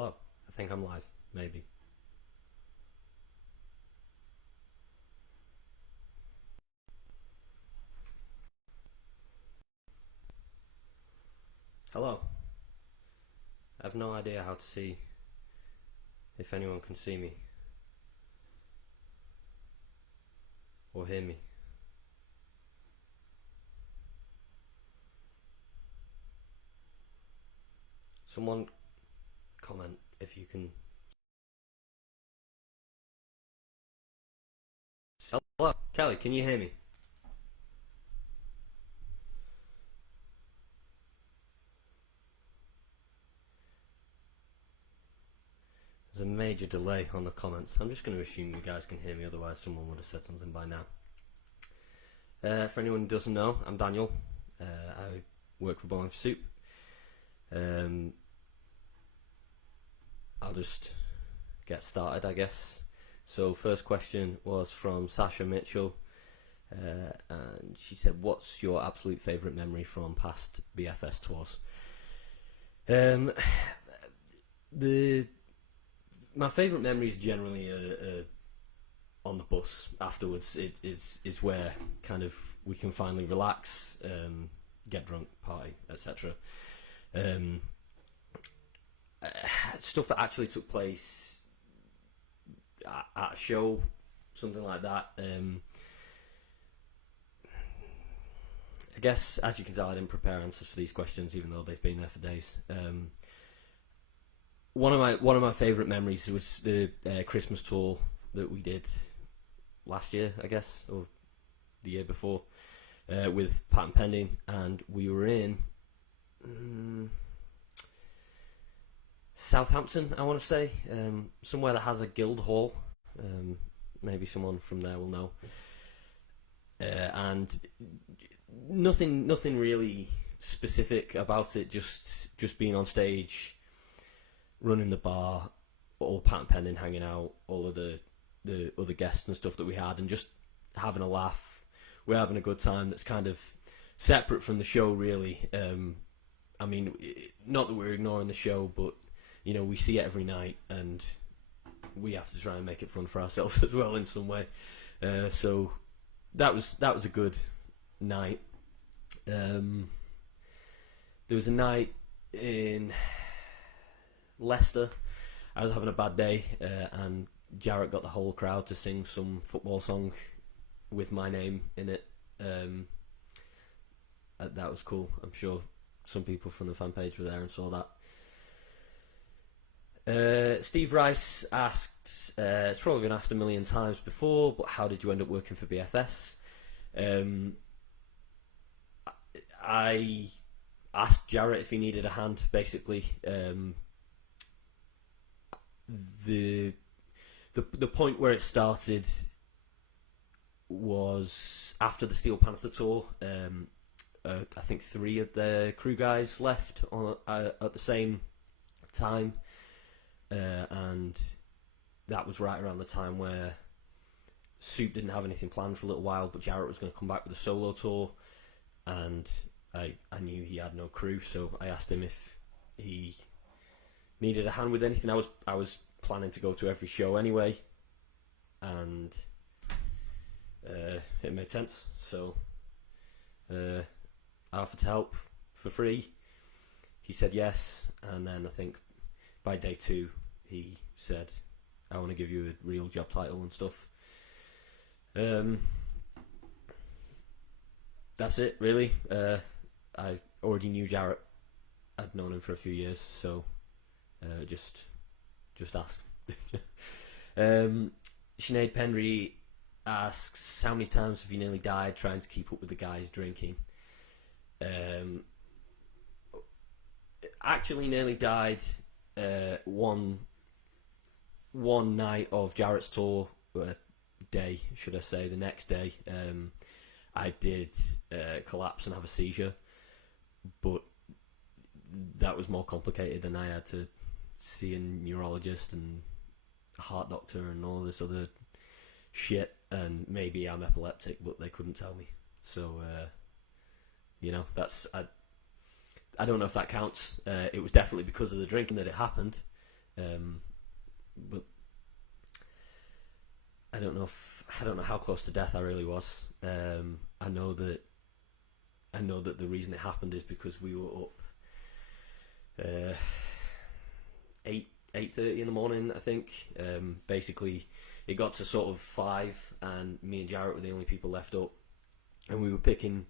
Hello. I think I'm live. Maybe. Hello. I have no idea how to see if anyone can see me or hear me. Someone comment if you can. Hello, Kelly, can you hear me? There's a major delay on the comments. I'm just going to assume you guys can hear me, otherwise someone would have said something by now. For anyone who doesn't know, I'm Daniel. I work for Bowling for Soup. I'll just get started, I guess. So first question was from Sasha Mitchell, and she said, what's your absolute favourite memory from past BFS tours? My favourite memories generally are on the bus afterwards. It is where kind of we can finally relax, get drunk, party, etc. Stuff that actually took place at a show, something like that. I guess, as you can tell, I didn't prepare answers for these questions, even though they've been there for days. One of my favourite memories was the Christmas tour that we did last year, I guess, or the year before, with Patent Pending, and we were in Southampton, I want to say, somewhere that has a guild hall. Maybe someone from there will know. And nothing really specific about it. Just being on stage, running the bar, all Patent Pending, hanging out, all of the other guests and stuff that we had, and just having a laugh. We're having a good time. That's kind of separate from the show, really. I mean, not that we're ignoring the show, but you know, we see it every night, and we have to try and make it fun for ourselves as well in some way. So that was a good night. There was a night in Leicester. I was having a bad day, and Jarrett got the whole crowd to sing some football song with my name in it. That was cool. I'm sure some people from the fan page were there and saw that. Steve Rice asked, it's probably been asked a million times before, but how did you end up working for BFS? I asked Jarrett if he needed a hand, basically. The point where it started was after the Steel Panther tour. I think 3 of the crew guys left at the same time. And that was right around the time where Soup didn't have anything planned for a little while, but Jarrett was going to come back with a solo tour, and I knew he had no crew, so I asked him if he needed a hand with anything. I was planning to go to every show anyway, and it made sense, so I offered to help for free. He said yes, and then I think by day 2 he said, I want to give you a real job title and stuff. That's it, really. I already knew Jarrett. I'd known him for a few years, so just asked. Sinead Penry asks, how many times have you nearly died trying to keep up with the guys drinking? Actually nearly died one night of Jarrett's tour, day should I say, the next day. I did collapse and have a seizure, but that was more complicated, and I had to see a neurologist and a heart doctor and all this other shit, and maybe I'm epileptic, but they couldn't tell me. So you know, I don't know if that counts. It was definitely because of the drinking that it happened. But I don't know how close to death I really was. I know that the reason it happened is because we were up 8:30 in the morning, I think. Basically, it got to sort of 5, and me and Jarrett were the only people left up, and we were picking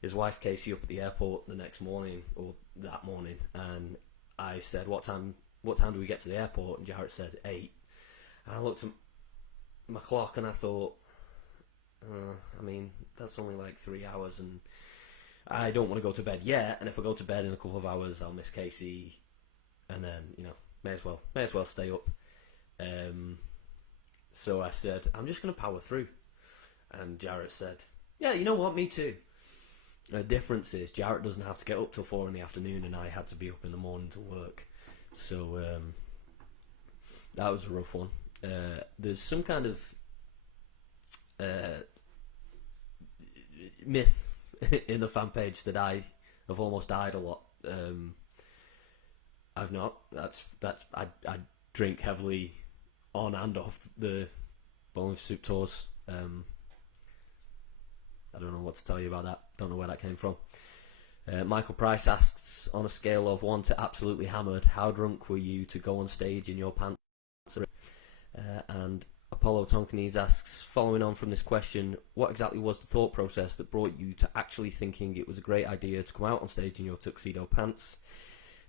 his wife Casey up at the airport the next morning, or that morning, and I said, what time do we get to the airport? And Jarrett said 8, and I looked at my clock and I thought, I mean, that's only like 3 hours, and I don't want to go to bed yet, and if I go to bed in a couple of hours I'll miss Casey, and then, you know, may as well stay up. So I said, I'm just going to power through, and Jarrett said, yeah, you know what, me too. The difference is Jarrett doesn't have to get up till 4 in the afternoon, and I had to be up in the morning to work. So that was a rough one. There's some kind of myth in the fan page that I have almost died a lot. I've not. I drink heavily on and off the Bowling for Soup tours. I don't know what to tell you about that. Don't know where that came from. Michael Price asks, on a scale of 1 to absolutely hammered, how drunk were you to go on stage in your pants? And Apollo Tonkinese asks, following on from this question, what exactly was the thought process that brought you to actually thinking it was a great idea to come out on stage in your tuxedo pants?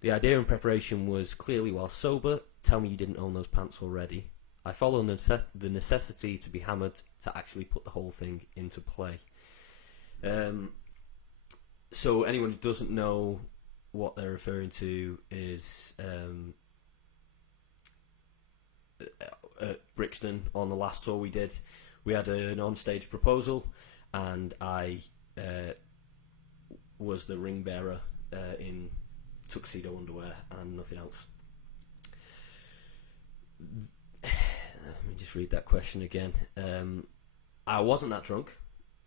The idea and preparation was clearly while sober. Tell me you didn't own those pants already. I follow the necessity to be hammered to actually put the whole thing into play. So anyone who doesn't know what they're referring to is at Brixton on the last tour we did, we had an on-stage proposal, and I was the ring bearer in tuxedo underwear and nothing else. Let me just read that question again. I wasn't that drunk,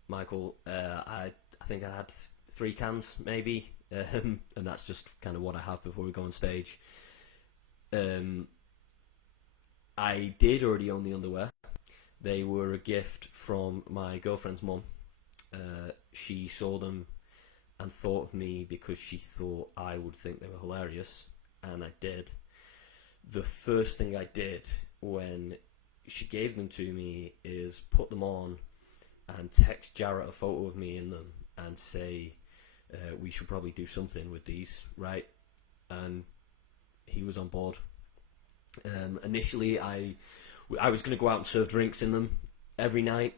Michael. I think I had 3 cans maybe, and that's just kind of what I have before we go on stage. I did already own the underwear. They were a gift from my girlfriend's mum. She saw them and thought of me because she thought I would think they were hilarious, and I did. The first thing I did when she gave them to me is put them on and text Jarrett a photo of me in them and say, we should probably do something with these, right? And he was on board. Initially, I was going to go out and serve drinks in them every night,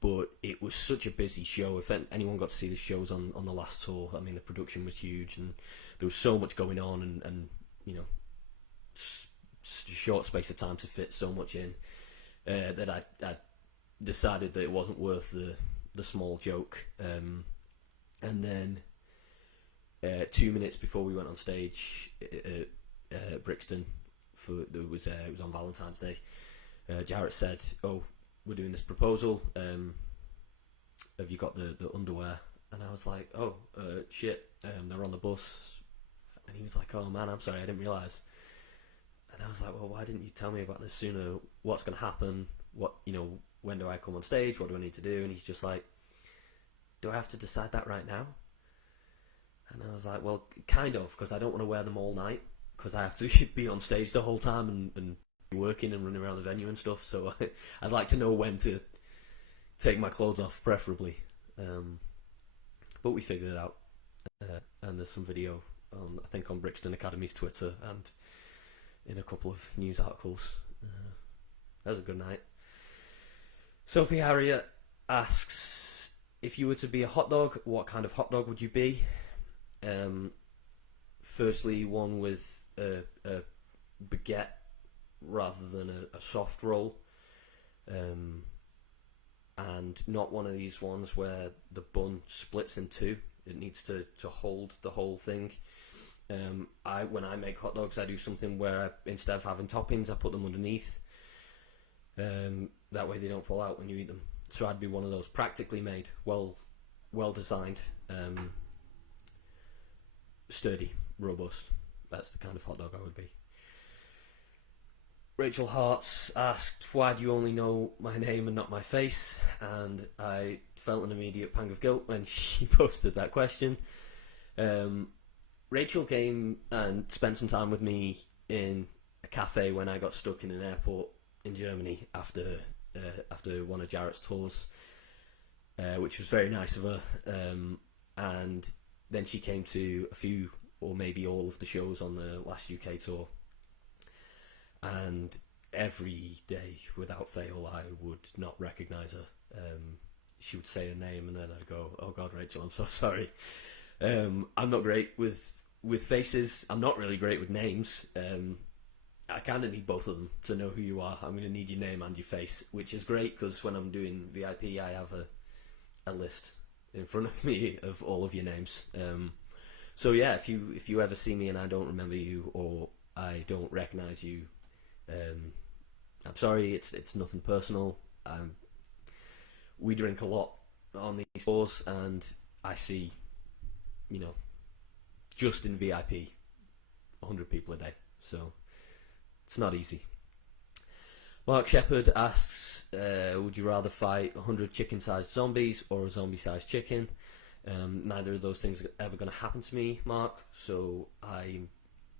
but it was such a busy show. If anyone got to see the shows on the last tour, I mean, the production was huge, and there was so much going on, and you know, short space of time to fit so much in, that I decided that it wasn't worth the small joke. And then 2 minutes before we went on stage at Brixton, it was on Valentine's Day, Jarrett said, "Oh, we're doing this proposal. Have you got the underwear?" And I was like, "Oh, shit, they're on the bus." And he was like, "Oh man, I'm sorry, I didn't realise." And I was like, "Well, why didn't you tell me about this sooner? What's going to happen? What, you know, when do I come on stage? What do I need to do?" And he's just like, "Do I have to decide that right now?" And I was like, "Well, kind of, because I don't want to wear them all night, because I have to be on stage the whole time and working and running around the venue and stuff. So I'd like to know when to take my clothes off, preferably." But we figured it out, and there's some video I think on Brixton Academy's Twitter and in a couple of news articles. That was a good night. Sophie Harriet asks, if you were to be a hot dog, what kind of hot dog would you be? Firstly, one with a baguette rather than a soft roll, and not one of these ones where the bun splits in two. It needs to hold the whole thing. When I make hot dogs, I do something where instead of having toppings, I put them underneath. That way they don't fall out when you eat them. So I'd be one of those, practically made, well designed, sturdy, robust. That's the kind of hot dog I would be. Rachel Hartz asked, "Why do you only know my name and not my face?" And I felt an immediate pang of guilt when she posted that question. Rachel came and spent some time with me in a cafe when I got stuck in an airport in Germany after one of Jarrett's tours, which was very nice of her. And then she came to a few or maybe all of the shows on the last UK tour. And every day, without fail, I would not recognise her. She would say her name, and then I'd go, "Oh God, Rachel, I'm so sorry." I'm not great with faces. I'm not really great with names. I kind of need both of them to know who you are. I'm going to need your name and your face, which is great because when I'm doing VIP, I have a list in front of me of all of your names. So yeah, if you ever see me and I don't remember you or I don't recognise you, I'm sorry. It's nothing personal. We drink a lot on these tours, and I see, just in VIP, 100 people a day. So it's not easy. Mark Shepherd asks, would you rather fight 100 chicken-sized zombies or a zombie-sized chicken? Neither of those things are ever going to happen to me, Mark, so I'm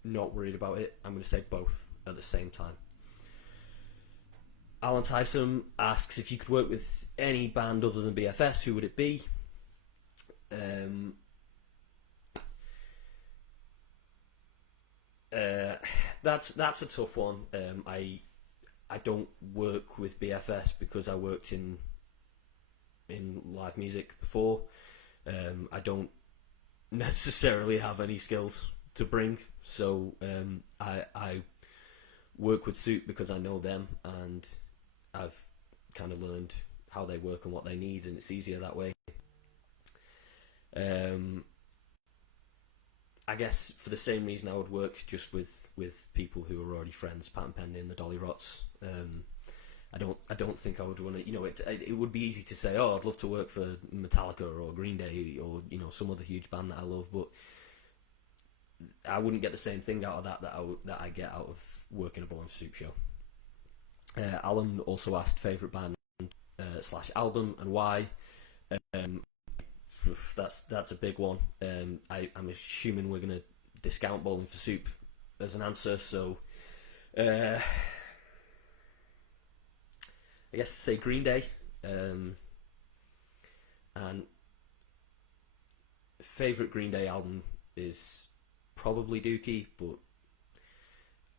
not worried about it. I'm going to say both at the same time. Alan Tyson asks, if you could work with any band other than BFS, who would it be? That's a tough one. I don't work with BFS because I worked in live music before. I don't necessarily have any skills to bring, so I work with Soup because I know them and I've kind of learned how they work and what they need, and it's easier that way. I guess for the same reason I would work just with people who are already friends, Pat and Penny and the Dolly Rots. I don't think I would want to. It would be easy to say, oh, I'd love to work for Metallica or Green Day or some other huge band that I love, but I wouldn't get the same thing out of that I get out of working a Bologna Soup show. Alan also asked favourite band / album and why. That's a big one. I'm assuming we're going to discount Bowling for Soup as an answer, so I guess say Green Day. And favourite Green Day album is probably Dookie, but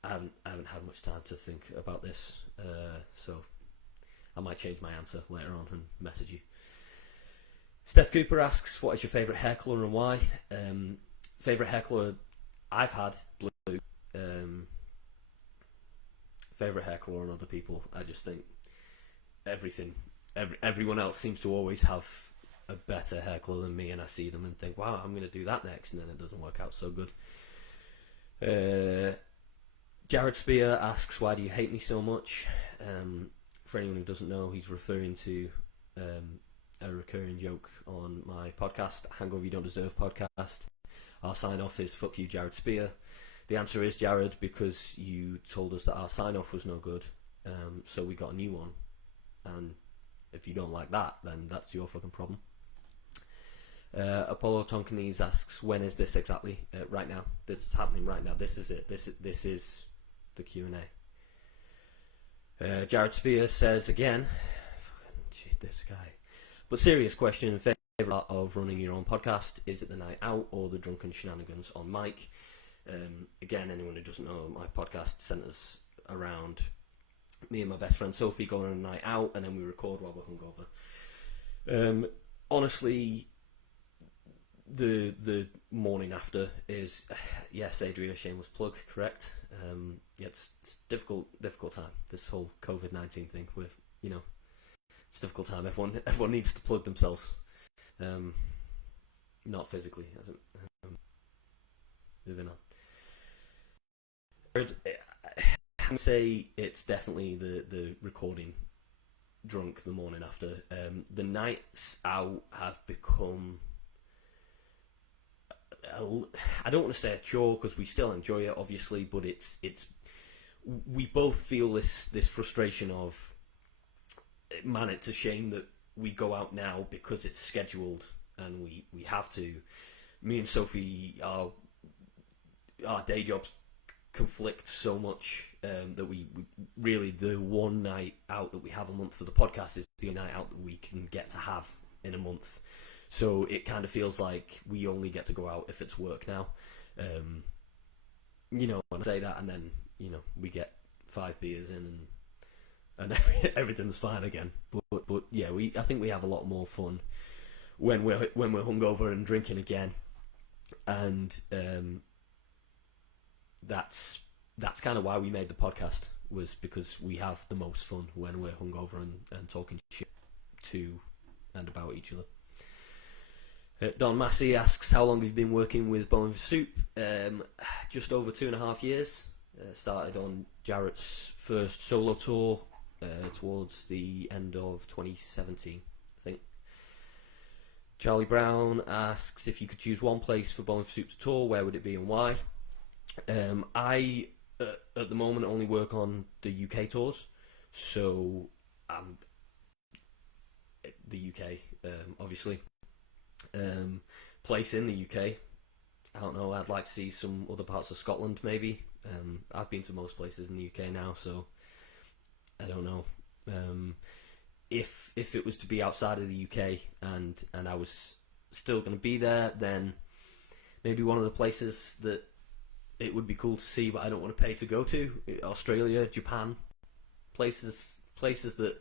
I haven't had much time to think about this, so I might change my answer later on and message you. Steph Cooper asks, what is your favourite hair colour and why? Favourite hair colour I've had, blue. Favourite hair colour on other people, I just think everyone else seems to always have a better hair colour than me, and I see them and think, wow, I'm going to do that next, and then it doesn't work out so good. Jared Spear asks, why do you hate me so much? For anyone who doesn't know, he's referring to a recurring joke on my podcast, Hangover You Don't Deserve podcast. Our sign-off is, fuck you, Jared Spear. The answer is, Jared, because you told us that our sign-off was no good, so we got a new one. And if you don't like that, then that's your fucking problem. Apollo Tonkinese asks, when is this exactly? Right now. It's happening right now. This is it. This is the Q&A. Jared Spear says again, this guy. But serious question, in favour of running your own podcast, is it the night out or the drunken shenanigans on mic? Again, anyone who doesn't know, my podcast centres around me and my best friend Sophie going on a night out, and then we record while we're hungover. Honestly, the morning after is, yes, Adria, shameless plug, correct. It's difficult time, this whole COVID-19 thing with, it's a difficult time. Everyone needs to plug themselves. Not physically. Moving on. I can say it's definitely the recording drunk the morning after. The nights out have become, I don't want to say a chore because we still enjoy it, obviously, but it's we both feel this frustration of, man, it's a shame that we go out now because it's scheduled and we have to. Me and Sophie, our day jobs conflict so much that we really, the one night out that we have a month for the podcast is the night out that we can get to have in a month. So it kind of feels like we only get to go out if it's work now. You know, and I say that, and then, you know, we get 5 beers in and everything's fine again. But yeah, I think we have a lot more fun when we're hungover and drinking again, and that's kind of why we made the podcast, was because we have the most fun when we're hungover and talking shit to and about each other. Don Massey asks, how long have you been working with Bowling for Soup? Just over 2.5 years. Started on Jarrett's first solo tour towards the end of 2017, I think. Charlie Brown asks, if you could choose one place for Bowling for Soup to tour, where would it be and why? I, at the moment, only work on the UK tours, so the UK, obviously. Place in the UK, I don't know, I'd like to see some other parts of Scotland maybe. I've been to most places in the UK now, so I don't know. If it was to be outside of the UK and I was still going to be there, then maybe one of the places that it would be cool to see but I don't want to pay to go to, Australia, Japan, places that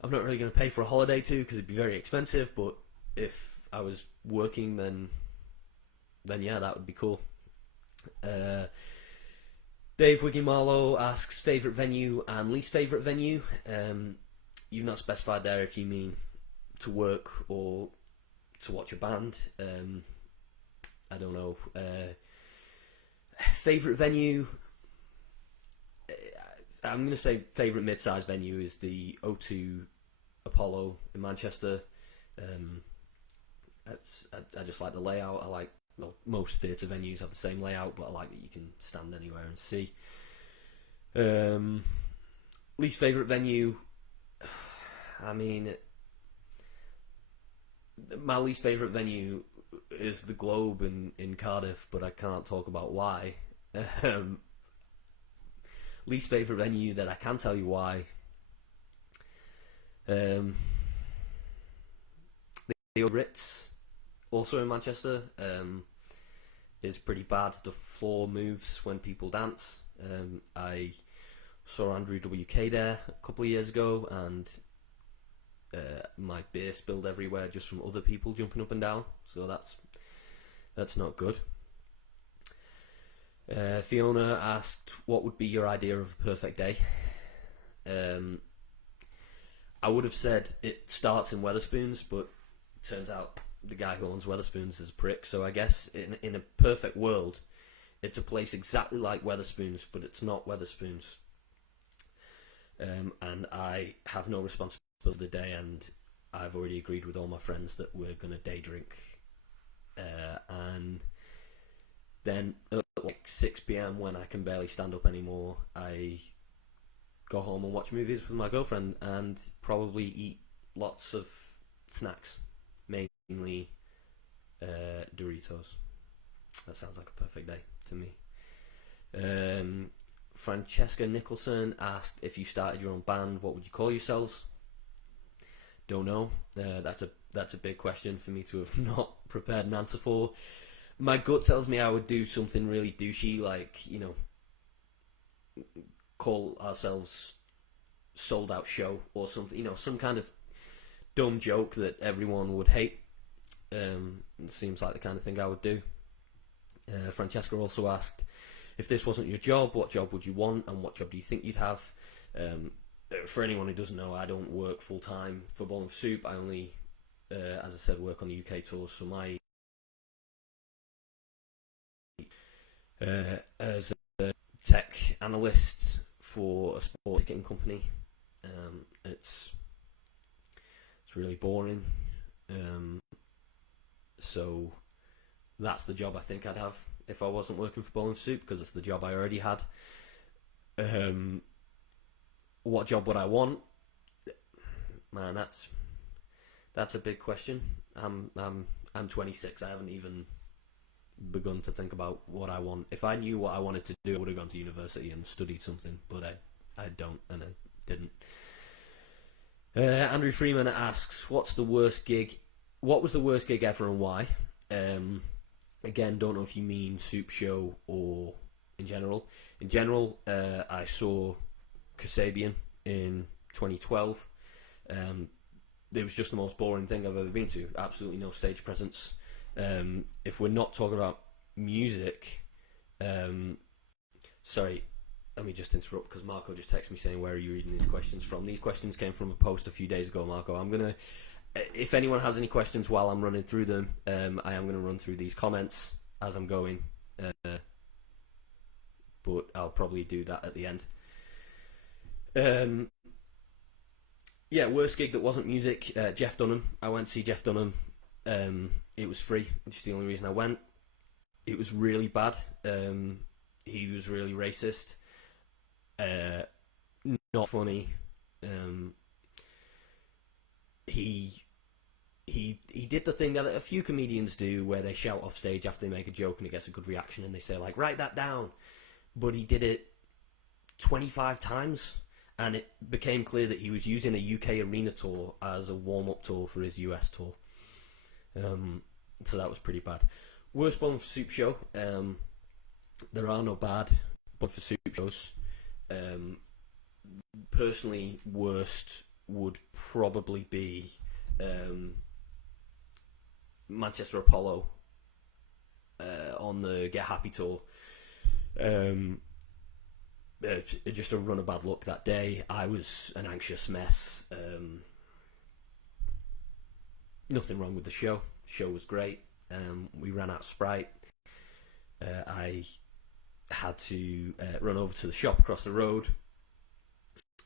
I'm not really going to pay for a holiday to because it'd be very expensive, but if I was working, then yeah, that would be cool. Dave Wiggy Marlowe asks, favourite venue and least favourite venue. You've not specified there if you mean to work or to watch a band. I don't know. Favourite venue, I'm going to say favourite mid-sized venue is the O2 Apollo in Manchester. I just like the layout. I like, well, most theatre venues have the same layout, but I like that you can stand anywhere and see. Least favourite venue, I mean, my least favourite venue is the Globe in Cardiff, but I can't talk about why. Least favourite venue that I can tell you why. The Ritz, also in Manchester, is pretty bad. The floor moves when people dance. I saw Andrew WK there a couple of years ago, and my beer spilled everywhere just from other people jumping up and down. So that's not good. Fiona asked, what would be your idea of a perfect day? I would have said it starts in Wetherspoons, but it turns out the guy who owns Wetherspoons is a prick. So I guess in a perfect world, it's a place exactly like Wetherspoons, but it's not Wetherspoons. And I have no responsibility for the day, and I've already agreed with all my friends that we're going to day drink. And then at like 6 p.m, when I can barely stand up anymore, I go home and watch movies with my girlfriend and probably eat lots of snacks, mainly Doritos. That sounds like a perfect day to me. Francesca Nicholson asked, if you started your own band, what would you call yourselves? Don't know. That's a big question for me to have not prepared an answer for. My gut tells me I would do something really douchey, like, you know, call ourselves Sold Out Show or something, you know, some kind of dumb joke that everyone would hate. It seems like the kind of thing I would do. Francesca also asked, if this wasn't your job, what job would you want and what job do you think you'd have? For anyone who doesn't know, I don't work full time for Bowling for Soup. I only, as I said, work on the UK tours. So my as a tech analyst for a sport ticketing company, it's really boring. So that's the job I think I'd have if I wasn't working for Bowling for Soup, because it's the job I already had. What job would I want? Man, that's a big question. I'm 26. I haven't even begun to think about what I want. If I knew what I wanted to do, I would have gone to university and studied something, but I don't, and I didn't. Andrew Freeman asks, What was the worst gig ever and why? Again, don't know if you mean Soup Show or in general. In general, I saw Kasabian in 2012. It was just the most boring thing I've ever been to. Absolutely no stage presence. If we're not talking about music, sorry, let me just interrupt because Marco just texted me saying, where are you reading these questions from? These questions came from a post a few days ago, Marco. I'm going to, if anyone has any questions while I'm running through them, I am going to run through these comments as I'm going, but I'll probably do that at the end. Yeah, worst gig that wasn't music, Jeff Dunham. I went to see Jeff Dunham. It was free, which is the only reason I went. It was really bad. He was really racist. Not funny. He did the thing that a few comedians do, where they shout off stage after they make a joke and it gets a good reaction, and they say like, "Write that down." But he did it 25 times, and it became clear that he was using a UK arena tour as a warm-up tour for his US tour. So that was pretty bad. Worst one for Soup Show. There are no bad but for Soup Shows. Personally, worst would probably be Manchester Apollo on the Get Happy tour. Just a run of bad luck that day. I was an anxious mess. Nothing wrong with the show. Show was great. We ran out of Sprite. I had to run over to the shop across the road,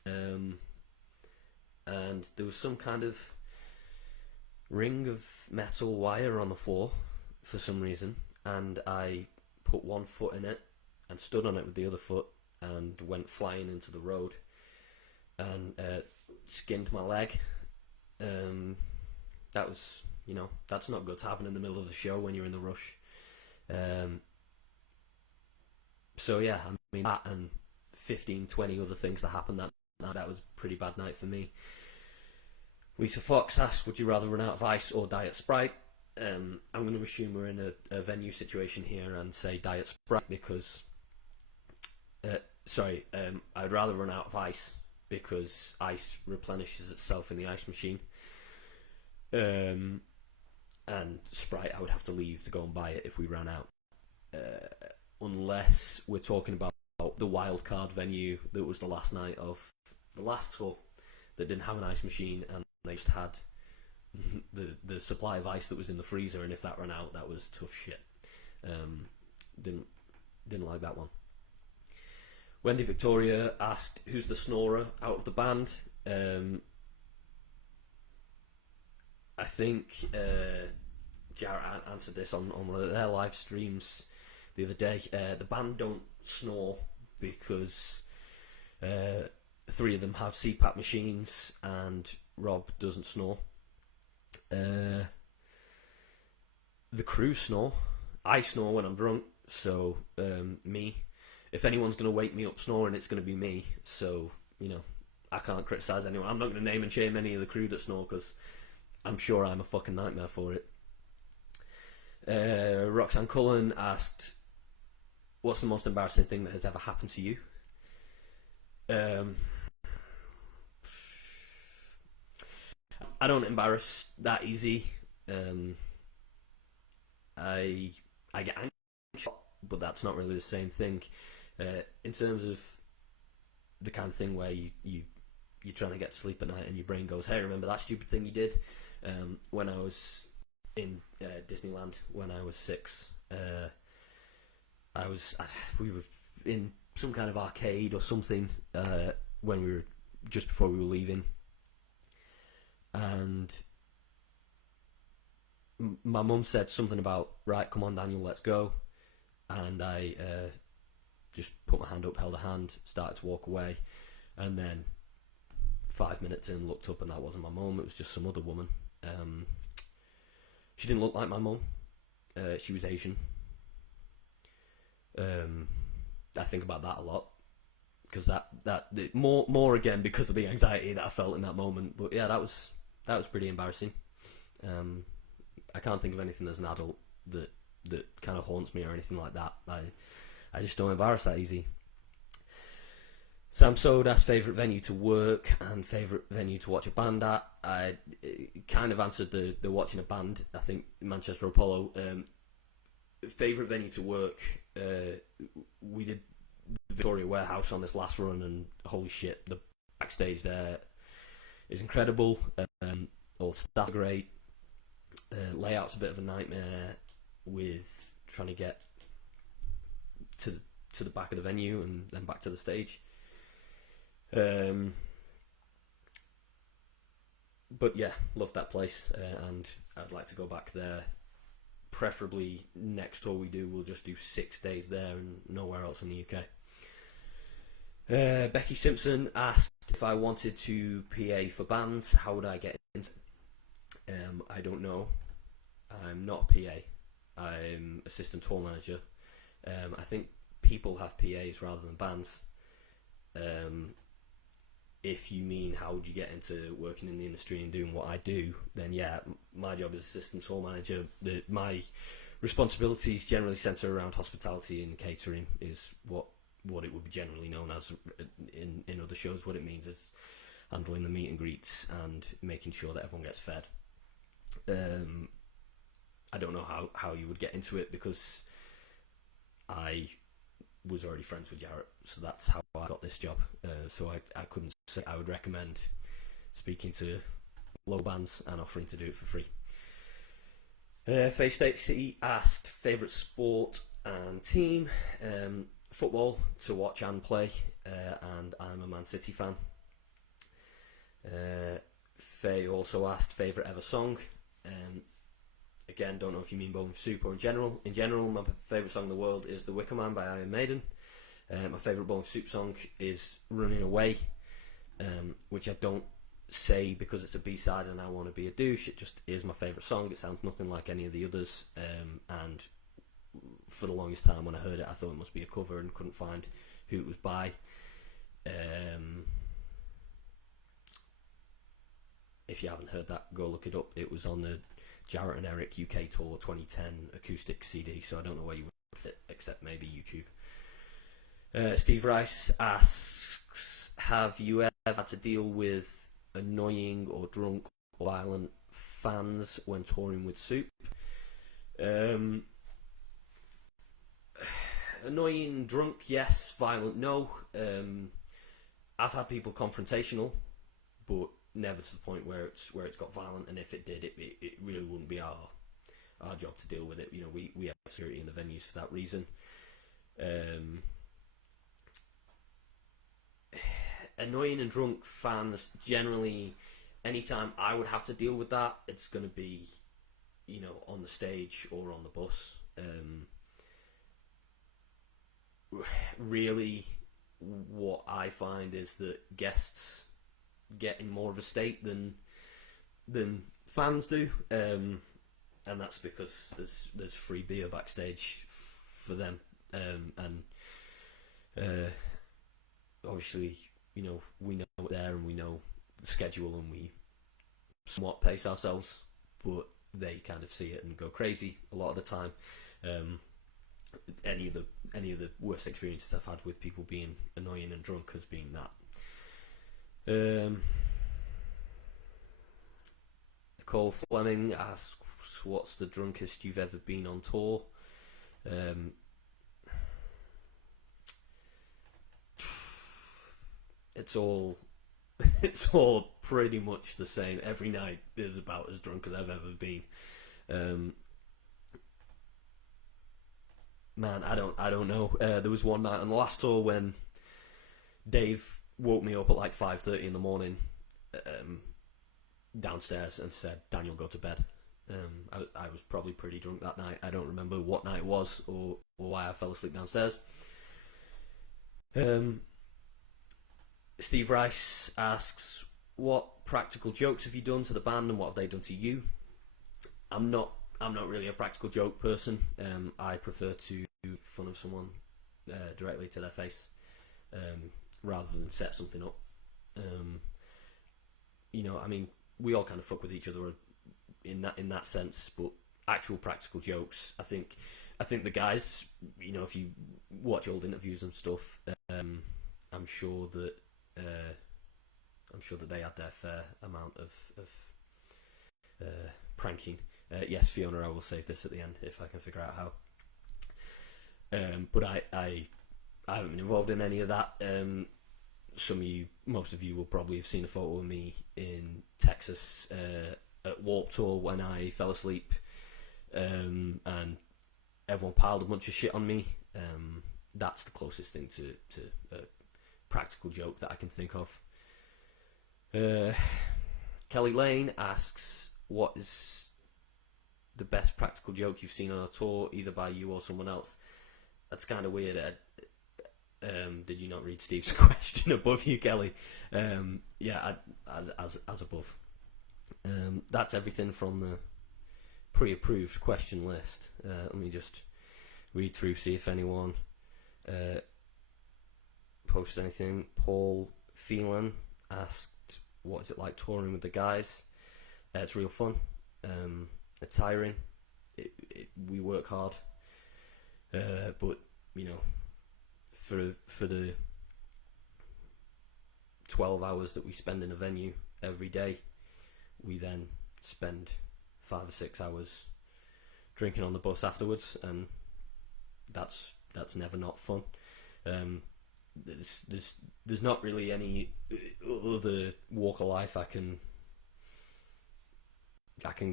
and there was some kind of ring of metal wire on the floor for some reason, and I put one foot in it and stood on it with the other foot and went flying into the road and skinned my leg. That was, that's not good to happen in the middle of the show when you're in the rush. So yeah, I mean, that and 15, 20 other things that happened that night, that was a pretty bad night for me. Lisa Fox asked, would you rather run out of ice or Diet Sprite? I'm going to assume we're in a venue situation here and say Diet Sprite because... I'd rather run out of ice because ice replenishes itself in the ice machine. And Sprite, I would have to leave to go and buy it if we ran out. Unless we're talking about the wildcard venue that was the last night of the last tour that didn't have an ice machine and they just had the supply of ice that was in the freezer, and if that ran out, that was tough shit. Didn't like that one. Wendy Victoria asked, who's the snorer out of the band? I think Jarrett answered this on one of their live streams the other day. The band don't snore because three of them have CPAP machines and Rob doesn't snore. The crew snore. I snore when I'm drunk, so me. If anyone's going to wake me up snoring, it's going to be me. So, I can't criticise anyone. I'm not going to name and shame any of the crew that snore because I'm sure I'm a fucking nightmare for it. Roxanne Cullen asked, what's the most embarrassing thing that has ever happened to you? I don't embarrass that easy. I get anxious, but that's not really the same thing. In terms of the kind of thing where you're trying to get to sleep at night and your brain goes, hey, remember that stupid thing you did? When I was in Disneyland when I was 6, we were in some kind of arcade or something when we were just before we were leaving, and my mum said something about, right, come on Daniel, let's go, and I just put my hand up, held a hand, started to walk away, and then 5 minutes in, looked up, and that wasn't my mum. It was just some other woman. She didn't look like my mum. She was Asian. I think about that a lot, because that more again because of the anxiety that I felt in that moment. But yeah, that was pretty embarrassing. I can't think of anything as an adult that kind of haunts me or anything like that. I just don't embarrass that easy. Sam Sode asked favourite venue to work and favourite venue to watch a band at. I kind of answered the watching a band. I think Manchester Apollo. Favourite venue to work, we did the Victoria Warehouse on this last run, and holy shit, the backstage there is incredible. All staff are great. Layout's a bit of a nightmare with trying to get to the back of the venue and then back to the stage. But yeah, love that place, and I'd like to go back there. Preferably next tour we do, we'll just do 6 days there and nowhere else in the UK. Becky Simpson asked if I wanted to PA for bands, how would I get into it? I don't know. I'm not a PA. I'm assistant tour manager. I think people have PAs rather than bands. If you mean how would you get into working in the industry and doing what I do, then yeah, my job as assistant tour manager, my responsibilities generally centre around hospitality and catering, is what it would be generally known as in other shows. What it means is handling the meet and greets and making sure that everyone gets fed. I don't know how you would get into it, because I was already friends with Jarrett, so that's how I got this job. So I couldn't say I would recommend speaking to local bands and offering to do it for free. Faye Stacey asked favourite sport and team. Football, to watch and play, and I'm a Man City fan. Faye also asked favourite ever song. Again, don't know if you mean Bone Soup or in general. In general, my favourite song in the world is The Wicker Man by Iron Maiden. My favourite Bone Soup song is Running Away, which I don't say because it's a B-side and I want to be a douche. It just is my favourite song. It sounds nothing like any of the others, and for the longest time when I heard it, I thought it must be a cover and couldn't find who it was by. If you haven't heard that, go look it up. It was on the Jarrett and Eric UK Tour 2010 acoustic CD, so I don't know where you would with it except maybe YouTube. Steve Rice asks, have you ever had to deal with annoying or drunk or violent fans when touring with Soup? Annoying, drunk, yes. Violent, no. I've had people confrontational, but never to the point where it's got violent. And if it did, it really wouldn't be our job to deal with it. You know, we have security in the venues for that reason. Annoying and drunk fans, generally, anytime I would have to deal with that, it's going to be, you know, on the stage or on the bus. Really, what I find is that guests get in more of a state than fans do, and that's because there's free beer backstage for them, and obviously, you know, we know it there and we know the schedule and we somewhat pace ourselves, but they kind of see it and go crazy a lot of the time. Any of the worst experiences I've had with people being annoying and drunk has been that. Nicole Fleming asks, what's the drunkest you've ever been on tour? It's all pretty much the same. Every night is about as drunk as I've ever been. Man, I don't know. There was one night on the last tour when Dave woke me up at like 5:30 in the morning downstairs and said, "Daniel, go to bed." I was probably pretty drunk that night. I don't remember what night it was or why I fell asleep downstairs. Um, Steve Rice asks, "What practical jokes have you done to the band, and what have they done to you?" I'm not. I'm not really a practical joke person. I prefer to do fun of someone directly to their face, um, rather than set something up. Um, I mean, we all kind of fuck with each other in that sense, but actual practical jokes, I think the guys, if you watch old interviews and stuff, I'm sure that uh, I'm sure that they had their fair amount of pranking. Yes, Fiona, I will save this at the end if I can figure out how. But I haven't been involved in any of that. Most of you will probably have seen a photo of me in Texas at Warped Tour when I fell asleep, and everyone piled a bunch of shit on me. That's the closest thing to a practical joke that I can think of. Kelly Lane asks, "What is the best practical joke you've seen on a tour, either by you or someone else?" That's kind of weird. Did you not read Steve's question above you, Kelly? Yeah, as above. That's everything from the pre-approved question list. Let me just read through, see if anyone posted anything. Paul Phelan asked, "What is it like touring with the guys?" It's real fun. It's tiring. We work hard, but for the 12 hours that we spend in a venue every day, we then spend 5 or 6 hours drinking on the bus afterwards, and that's never not fun. There's not really any other walk of life I can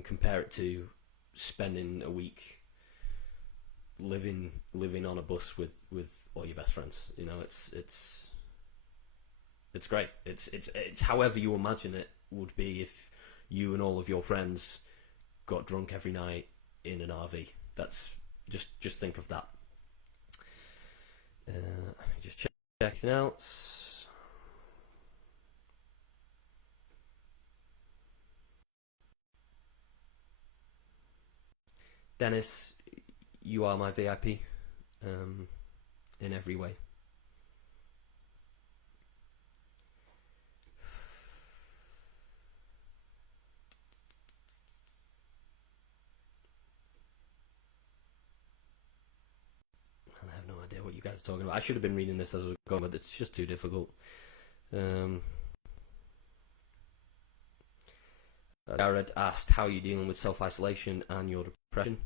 compare it to spending a week living on a bus with all your best friends. It's great. It's however you imagine it would be if you and all of your friends got drunk every night in an RV. That's just think of that. Just check anything else. Dennis, you are my VIP in every way. I have no idea what you guys are talking about. I should have been reading this as I was going, but it's just too difficult. Jared asked, "How are you dealing with self-isolation and your depression?"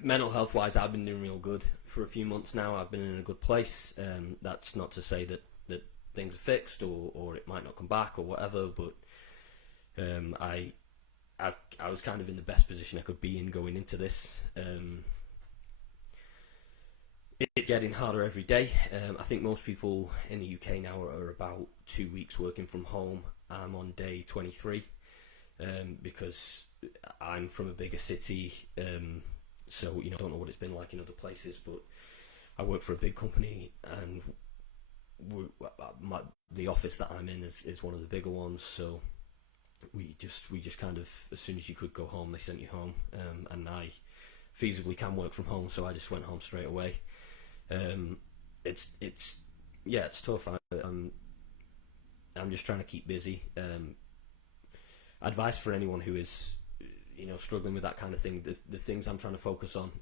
Mental health wise, I've been doing real good for a few months now. I've been in a good place. That's not to say that things are fixed or it might not come back or whatever, but I was kind of in the best position I could be in going into this. It's getting harder every day. I think most people in the UK now are about 2 weeks working from home. I'm on day 23 because I'm from a bigger city, so I don't know what it's been like in other places, but I work for a big company, and the office that I'm in is one of the bigger ones. So we just kind of, as soon as you could go home, they sent you home, and I feasibly can work from home, so I just went home straight away. It's tough. I'm just trying to keep busy. Advice for anyone who is struggling with that kind of thing, the things I'm trying to focus on,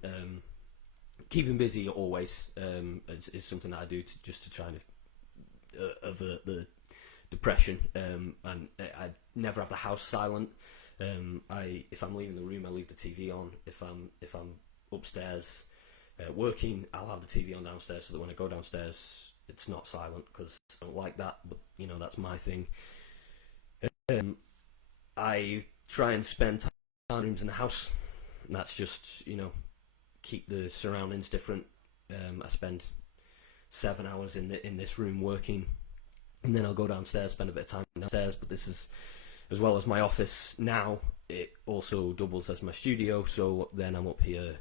keeping busy always is something that I do just to try and avert the depression, and I never have the house silent. If I'm leaving the room, I leave the TV on. If I'm upstairs working, I'll have the TV on downstairs so that when I go downstairs it's not silent, because I don't like that, but that's my thing. I try and spend time in rooms in the house, and that's just keep the surroundings different. I spend 7 hours in this room working, and then I'll go downstairs, spend a bit of time downstairs, but this is, as well as my office now, it also doubles as my studio, so then I'm up here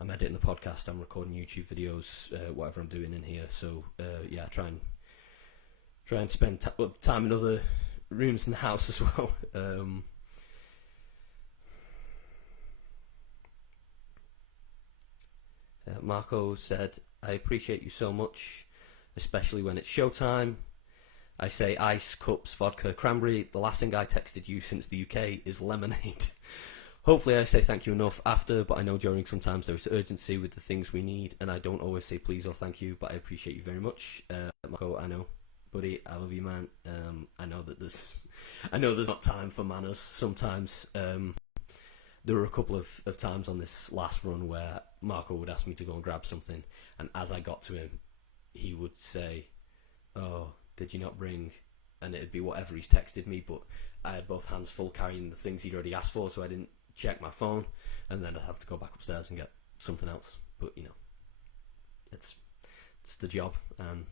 I'm editing the podcast, I'm recording YouTube videos, whatever I'm doing in here. So yeah, try and spend time in other rooms in the house as well. Marco said, I appreciate you so much, especially when it's showtime. I say ice, cups, vodka, cranberry. The last thing I texted you since the UK is lemonade. Hopefully I say thank you enough after, but I know during sometimes there is urgency with the things we need, and I don't always say please or thank you, but I appreciate you very much. Marco, I know, buddy, I love you, man. I know there's not time for manners sometimes. There were a couple of times on this last run where Marco would ask me to go and grab something, and as I got to him, he would say, oh, did you not bring? And it'd be whatever he's texted me, but I had both hands full carrying the things he'd already asked for, so I didn't check my phone, and then I'd have to go back upstairs and get something else. But, you know, it's the job, and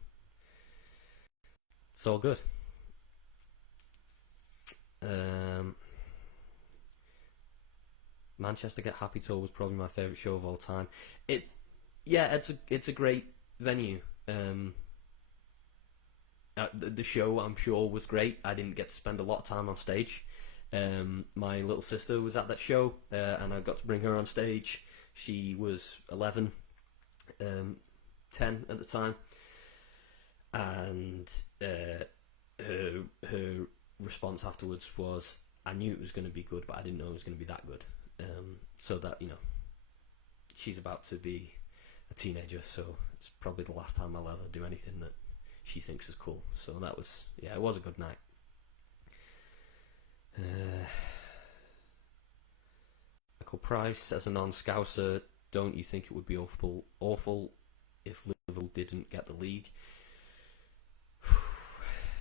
it's all good. Manchester Get Happy Tour was probably my favourite show of all time. It's a great venue. The show, I'm sure, was great. I didn't get to spend a lot of time on stage. My little sister was at that show, and I got to bring her on stage. She was 11, 10 at the time, and her response afterwards was, I knew it was going to be good, but I didn't know it was going to be that good. So that, you know, she's about to be a teenager, so it's probably the last time I'll ever do anything that she thinks is cool. So that was, yeah, it was a good night. Michael Price, as a non-Scouser, don't you think it would be awful if Liverpool didn't get the league?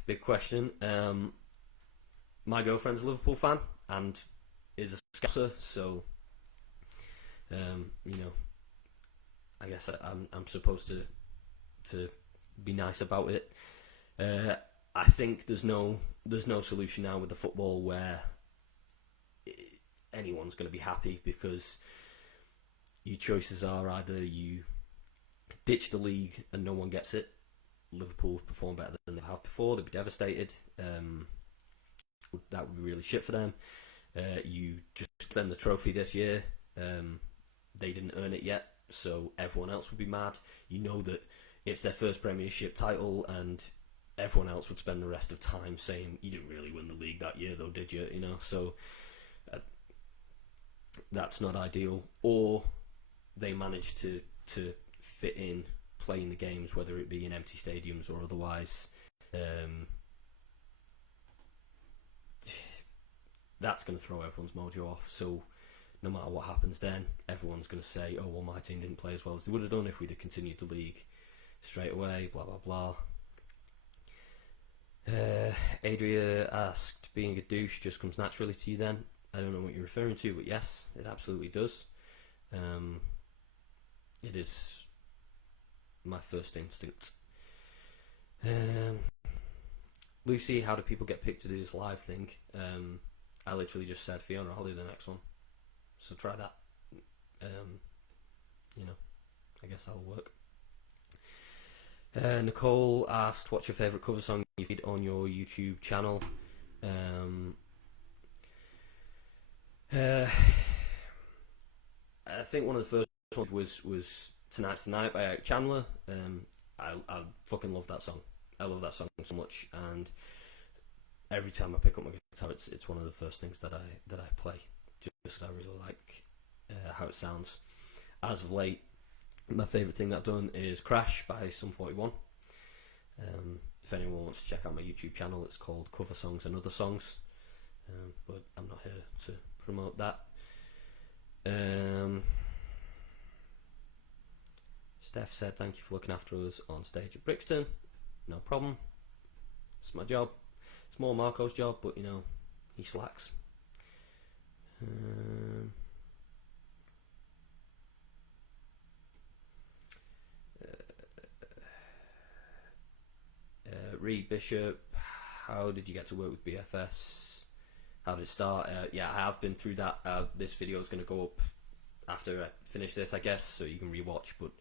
Big question. My girlfriend's a Liverpool fan and is a Scouser, so you know, I guess I'm supposed to be nice about it. I think there's no solution now with the football where anyone's going to be happy, because your choices are either you ditch the league and no one gets it. Liverpool perform better than they have before, they'd be devastated. That would be really shit for them. You just give them the trophy this year. They didn't earn it yet, so everyone else would be mad. You know that it's their first Premiership title, and everyone else would spend the rest of time saying, you didn't really win the league that year though, did you? You know, so that's not ideal. Or they manage to fit in playing the games, whether it be in empty stadiums or otherwise. That's going to throw everyone's mojo off. So no matter what happens then, everyone's going to say, oh, well, my team didn't play as well as they would have done if we'd have continued the league straight away, blah, blah, blah. Adria asked, being a douche just comes naturally to you then? I don't know what you're referring to, but yes, it absolutely does. It is my first instinct. Lucy, how do people get picked to do this live thing? I literally just said, Fiona, I'll do the next one. So try that. You know, I guess that'll work. Nicole asked, what's your favourite cover song you feed on your YouTube channel? I think one of the first ones was Tonight's the Night by Eric Chandler. I fucking love that song. I love that song so much, and every time I pick up my guitar, it's one of the first things that I play, just because I really like how it sounds. As of late, my favourite thing that I've done is Crash by Sum 41. If anyone wants to check out my YouTube channel, it's called Cover Songs and Other Songs, but I'm not here to promote that. Steph said, thank you for looking after us on stage at Brixton. No problem. It's my job. It's more Marco's job, but you know, he slacks. Reed Bishop, how did you get to work with BFS? How did it start? Yeah, I have been through that. This video is going to go up after I finish this, I guess, so you can rewatch. But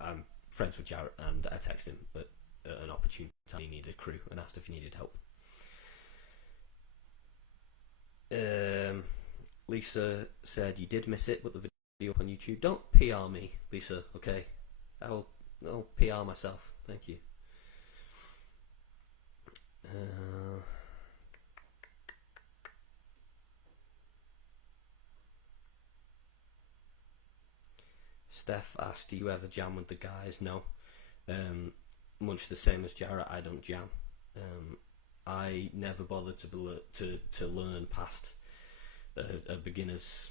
I'm friends with Jarrett, and I texted him at an opportune time. He needed a crew and asked if he needed help. Lisa said you did miss it, but the video up on YouTube. Don't PR me, Lisa. Okay, I'll PR myself. Thank you. Steph asked, do you ever jam with the guys? No. Much the same as Jarrett, I don't jam. I never bothered to learn past a beginner's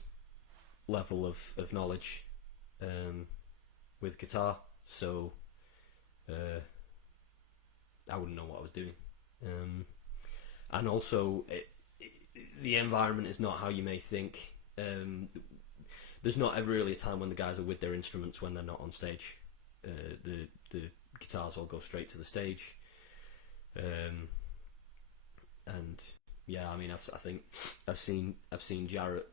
level of knowledge with guitar, so I wouldn't know what I was doing. And also, the environment is not how you may think. There's not ever really a time when the guys are with their instruments when they're not on stage. The guitars all go straight to the stage. And yeah, I mean, I think I've seen Jarrett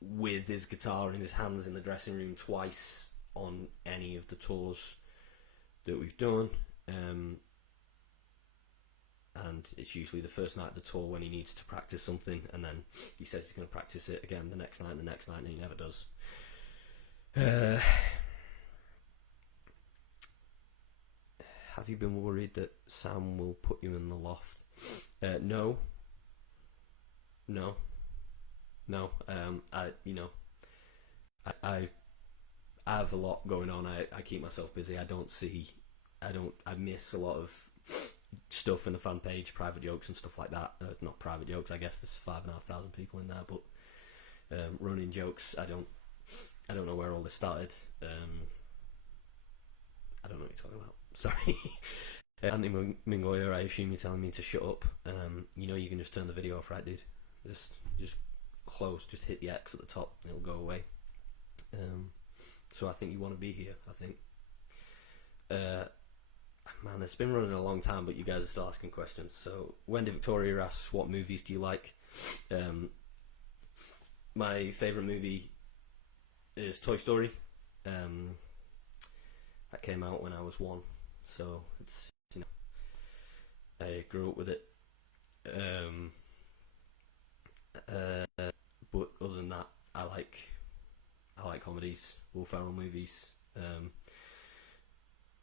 with his guitar in his hands in the dressing room twice on any of the tours that we've done. And it's usually the first night of the tour when he needs to practice something, and then he says he's going to practice it again the next night, and he never does. Have you been worried that Sam will put you in the loft? No. I have a lot going on. I keep myself busy. I miss a lot of stuff in the fan page, private jokes and stuff like that. Not private jokes, I guess there's 5,500 people in there, but running jokes, I don't know where all this started. I don't know what you're talking about. Sorry. Anthony Mingoya, I assume you're telling me to shut up. You can just turn the video off, right, dude? Just close, just hit the X at the top and it'll go away. So I think you want to be here, I think. Man, it's been running a long time, but you guys are still asking questions. So Wendy Victoria asks, what movies do you like? My favourite movie is Toy Story. That came out when I was 1, so it's, I grew up with it. But other than that, I like comedies, Will Ferrell movies,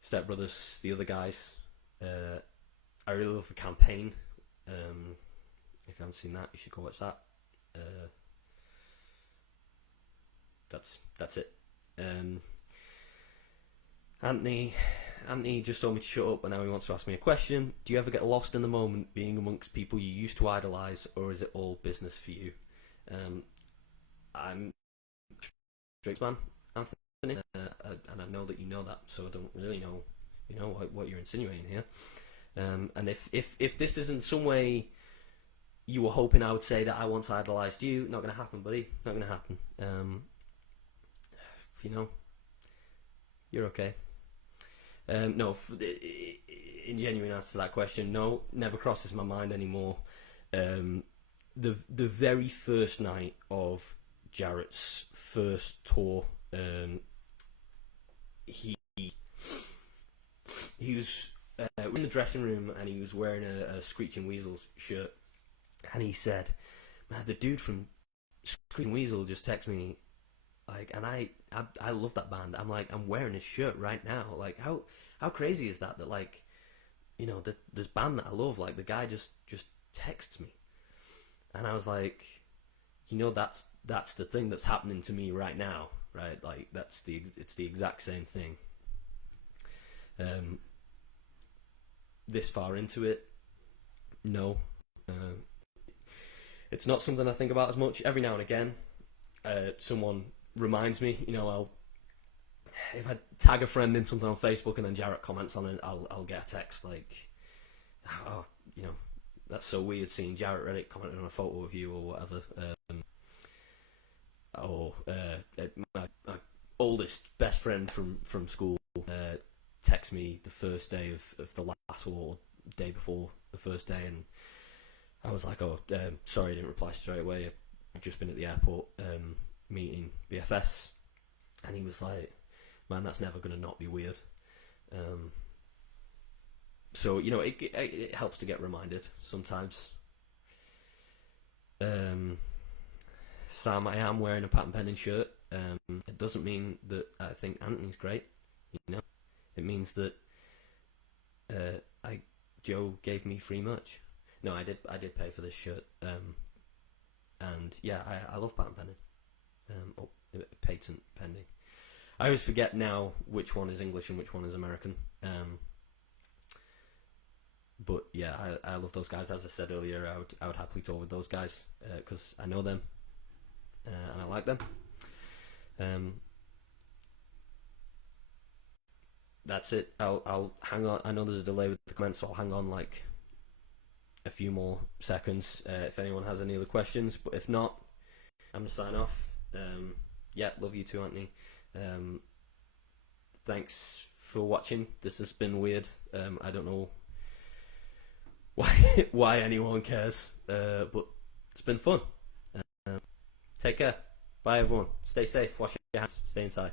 Step Brothers, The Other Guys. I really love The Campaign. If you haven't seen that, you should go watch that. That's it. Anthony just told me to shut up, and now he wants to ask me a question. Do you ever get lost in the moment being amongst people you used to idolise, or is it all business for you? I'm a straight man, Anthony, and I know that you know that, so I don't really know, what you're insinuating here. And if this isn't some way you were hoping I would say that I once idolised you, not going to happen, buddy. Not going to happen. You're okay. No, in genuine answer to that question, no, never crosses my mind anymore. The very first night of Jarrett's first tour, he was in the dressing room, and he was wearing a Screeching Weasels shirt, and he said, "Man, the dude from Screeching Weasel just texted me, and I love that band. I'm like, I'm wearing his shirt right now. Like, how crazy is that? That this band that I love, like, the guy just texts me." And I was like, that's the thing that's happening to me right now, right? Like, it's the exact same thing. This far into it, no. It's not something I think about as much. Every now and again, someone reminds me, if I tag a friend in something on Facebook and then Jarrett comments on it, I'll get a text like, "Oh, that's so weird seeing Jarrett Reddick commenting on a photo of you," or whatever. My oldest best friend from school texted me the first day of the last, or day before the first day, and I was like, sorry I didn't reply straight away. I've just been at the airport. meeting BFS, and he was like, "Man, that's never gonna not be weird." So it helps to get reminded sometimes. Sam, I am wearing a patent pending shirt. It doesn't mean that I think Anthony's great. It means that Joe gave me free merch. No, I did pay for this shirt. And yeah, I love patent pending. Patent pending. I always forget now which one is English and which one is American. But yeah, I love those guys. As I said earlier, I would happily tour with those guys because I know them and I like them. That's it. I'll hang on. I know there's a delay with the comments, so I'll hang on like a few more seconds if anyone has any other questions. But if not, I'm gonna sign off. Yeah, love you too, Anthony. Thanks for watching. This has been weird. I don't know why anyone cares, but it's been fun. Take care. Bye, everyone. Stay safe. Wash your hands. Stay inside.